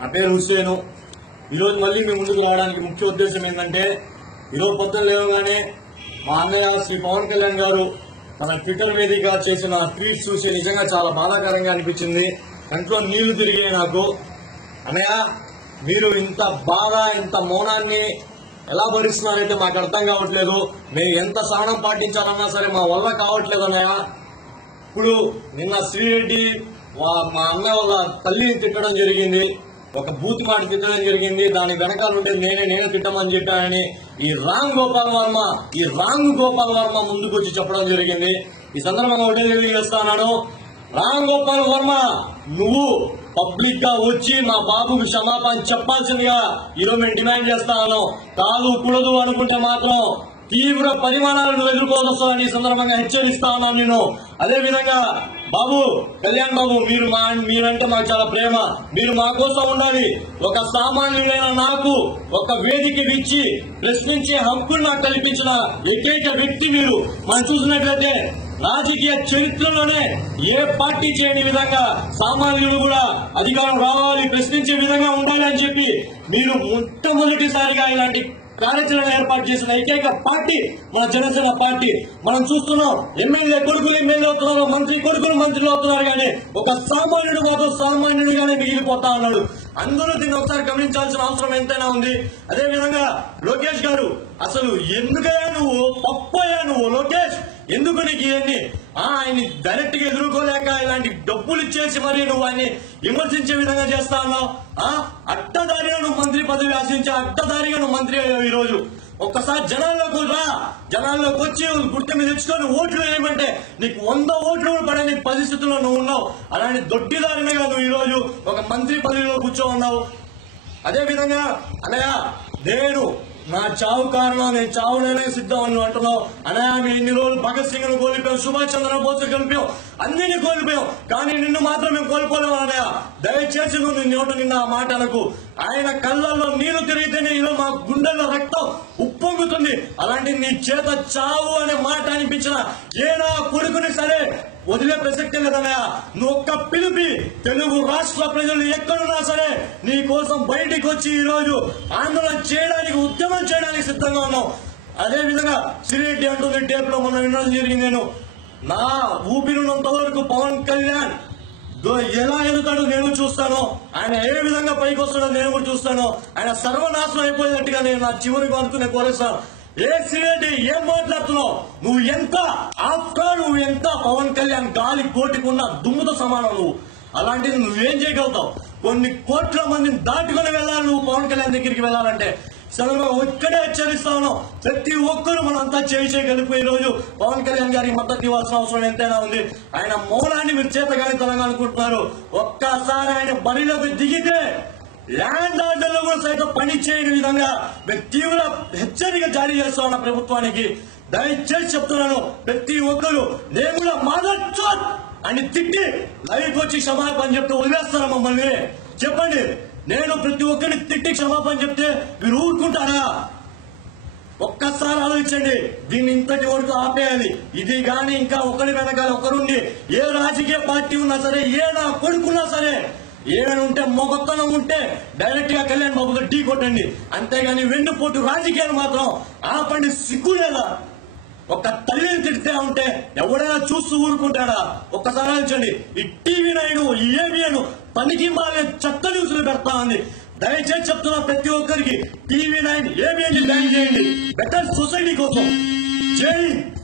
నా పేరు హుస్సేను. ఈరోజు మళ్ళీ మీ ముందుకు రావడానికి ముఖ్య ఉద్దేశం ఏంటంటే ఈరోజు పొద్దున లేవగానే మా అన్నయ్య శ్రీ పవన్ కళ్యాణ్ గారు తన ట్విట్టర్ వేదిక చేసిన ట్వీట్స్ చూసి నిజంగా చాలా బాధాకరంగా అనిపించింది. కంట్లో నీళ్ళు తిరిగాయి నాకు. అన్నయ్య మీరు ఇంత బాగా ఇంత మౌనాన్ని ఎలా భరిస్తున్నారంటే మాకు అర్థం కావట్లేదు. మేము ఎంత సహనం పాటించాలన్నా సరే మా వల్ల కావట్లేదు అన్నయ్య. ఇప్పుడు నిన్న శ్రీరెడ్డి మా అన్న వాళ్ళ తల్లిని తిట్టడం జరిగింది. ఒక బూత్ మాట తిట్టడం జరిగింది. దాని వెనకాల ఉంటే నేనే నేను తిట్టమని చెప్పానని ఈ రామ్ గోపాల్ వర్మ ఈ రామ్ గోపాల్ వర్మ ముందుకు వచ్చి చెప్పడం జరిగింది. ఈ సందర్భంగా ఒకటే తెలియజేస్తున్నాను రామ్ గోపాల్ వర్మ నువ్వు పబ్లిక్గా వచ్చి మా బాబుకు క్షమాపణ చెప్పాల్సిందిగా ఈరోజు మేము డిమాండ్ చేస్తాను కాదు కూడదు అనుకుంటే మాత్రం తీవ్ర పరిమాణాలను ఎదుర్కోవస్తామని ఈ సందర్భంగా హెచ్చరిస్తా ఉన్నాను నేను. అదే విధంగా బాబు కళ్యాణ్ బాబు మీరు మా మీరంటే నాకు చాలా ప్రేమ. మీరు మా కోసం ఉండాలి. ఒక సామాన్యుడైన నాకు ఒక వేదిక ఇచ్చి ప్రశ్నించే హక్కును నాకు కల్పించిన ఏకైక వ్యక్తి మీరు. మనం చూసినట్లయితే రాజకీయ చరిత్రలోనే ఏ పార్టీ చేయని విధంగా సామాన్యులు కూడా అధికారం రావాలి ప్రశ్నించే విధంగా ఉండాలి అని చెప్పి మీరు మొట్టమొదటిసారిగా ఇలాంటి కార్యాచరణ ఏర్పాటు చేసిన ఏకైక పార్టీ మన జనసేన పార్టీ. మనం చూస్తున్నాం ఎమ్మెల్యే కొడుకులు ఎమ్మెల్యే అవుతున్నారు మంత్రి కొడుకులు మంత్రులు అవుతున్నారు కానీ ఒక సామాన్యుడు మాత్రం సామాన్యుడిగానే మిగిలిపోతా ఉన్నాడు. అందరూ దీన్ని ఒకసారి గమనించాల్సిన అవసరం ఎంతైనా ఉంది. అదే విధంగా లోకేష్ గారు అసలు ఎందుకైనా నువ్వు ఎందుకు నీకు ఇవన్నీ? ఆ, ఆయన్ని డైరెక్ట్గా ఎదుర్కోలేక ఇలాంటి డబ్బులు ఇచ్చేసి మరి నువ్వు ఆయన్ని విమర్శించే విధంగా చేస్తా ఉన్నావు? ఆ, అడ్డదారిగా నువ్వు మంత్రి పదవి ఆశించి అట్టదారిగా నువ్వు మంత్రి అయ్యావు ఈ రోజు ఒక్కసారి జనాల్లోకి రా. జనాల్లోకి వచ్చి గుర్తు మీద తెచ్చుకొని ఓట్లు వేయమంటే నీకు వంద ఓట్లు పడే పడని పరిస్థితుల్లో నువ్వు ఉన్నావు. అలాంటి దొడ్డిదారినగా నువ్వు ఈ రోజు ఒక మంత్రి పదవిలో కూర్చో ఉన్నావు. అదే విధంగా అన్నయ్య నేను నా చావు కారణం నేను చావునే సిద్ధం అని అంటున్నావు. అన్నయ్య ఆమె ఎన్ని రోజులు భగత్ సింగ్ను కోల్పోయాం సుభాష్ చంద్ర బోస్ కోల్పోయాం అన్నిని కోల్పోయాం కానీ నిన్ను మాత్రం మేము కోల్పోలేము అన్నయ్య. దయచేసి నువ్వు నోట నిన్న ఆ మాట అనకు. ఆయన కళ్ళల్లో నీళ్ళు తిరిగితేనే ఇలా మా గుండెల్లో రక్తం ఉప్పొంగుతుంది. అలాంటి నీ చేత చావు అనే మాట అనిపించిన ఏనా కొడుకుని సరే వదిలే ప్రసక్తే లేదన్నయ్యా నువ్వు ఒక్క పిలిపి తెలుగు రాష్ట్ర ప్రజలు ఎక్కడున్నా సరే నీ కోసం బయటికి వచ్చి ఈ రోజు ఆందోళన చేయడానికి ఉద్యమం చేయడానికి సిద్ధంగా ఉన్నావు. అదే విధంగా సిరెడ్డి అంటుంది టేప్లో మొన్న వినడం జరిగింది నేను. నా ఊపిరినంత వరకు పవన్ కళ్యాణ్ ఎలా ఎదుగుతాడో నేను చూస్తాను. ఆయన ఏ విధంగా పైకి వస్తాడో నేను కూడా చూస్తాను. ఆయన సర్వనాశనం అయిపోయినట్టుగా నేను నా చివరికి అనుకునే కోరేస్తాను ఏ ఏం మాట్లాడుతున్నావు? నువ్వు ఎంత ఆఫ్టర్ నువ్వు ఎంత పవన్ కళ్యాణ్ గాలి కోటికున్న దుమ్ముతో సమానం నువ్వు. అలాంటిది నువ్వేం చేయగలుగుతావు? కొన్ని కోట్ల మందిని దాటుకొని వెళ్ళాలి నువ్వు పవన్ కళ్యాణ్ దగ్గరికి వెళ్ళాలంటే. సందర్భంగా ఒక్కడే హెచ్చరిస్తా ఉన్నాం ప్రతి ఒక్కరు మనం అంతా చేయి చేయగలిపి ఈ రోజు పవన్ కళ్యాణ్ గారికి మద్దతు ఇవ్వాల్సిన అవసరం ఎంతైనా ఉంది. ఆయన మౌనాన్ని మీరు చేతగాని తరంగా అనుకుంటున్నారు ఒక్కసారి ఆయన బరిలోకి దిగితే ల్యాండ్ ఆర్డర్లో కూడా సైతం పని చేయని విధంగా మేము తీవ్ర హెచ్చరిక జారీ చేస్తా ఉన్న ప్రభుత్వానికి. దయచేసి చెప్తున్నాను ప్రతి ఒక్కరు నేను కూడా మాదచ్చు అని తిట్టి లైఫ్ వచ్చి క్షమాపణ చెప్తే వదిలేస్తారా మమ్మల్ని? చెప్పండి నేను ప్రతి ఒక్కరిని తిట్టి క్షమాపణ చెప్తే మీరు ఊరుకుంటారా? ఒక్కసారి ఆలోచించండి దీన్ని ఇంతటి వరకు ఆపేయాలి. ఇది కానీ ఇంకా ఒకరి వెనకాల ఒకరుండి ఏ రాజకీయ పార్టీ ఉన్నా సరే ఏ నా కొడుకున్నా సరే ఏమైనా ఉంటే మొగతనం ఉంటే డైరెక్ట్గా కళ్యాణ్ బాబుగా ఢీ కొట్టండి. అంతేగాని వెన్నుపోటు రాజకీయాలు మాత్రం ఆపండి సిగ్గు లేదా? ఒక తల్లిని తిడితే ఉంటే ఎవడైనా చూస్తూ ఊరుకుంటాడా? ఒక్కసారి ఆలోచండి ఈ టీవీ నైన్ ఈ ఏబిఎన్ పనికి మాలే చెత్త న్యూస్లు పెడతా ఉంది. దయచేసి చెప్తున్నా ప్రతి ఒక్కరికి టీవీ నైన్ ఏబిఎన్ బ్యాన్ చేయండి. బెటర్ సొసైటీ కోసం. చేయండి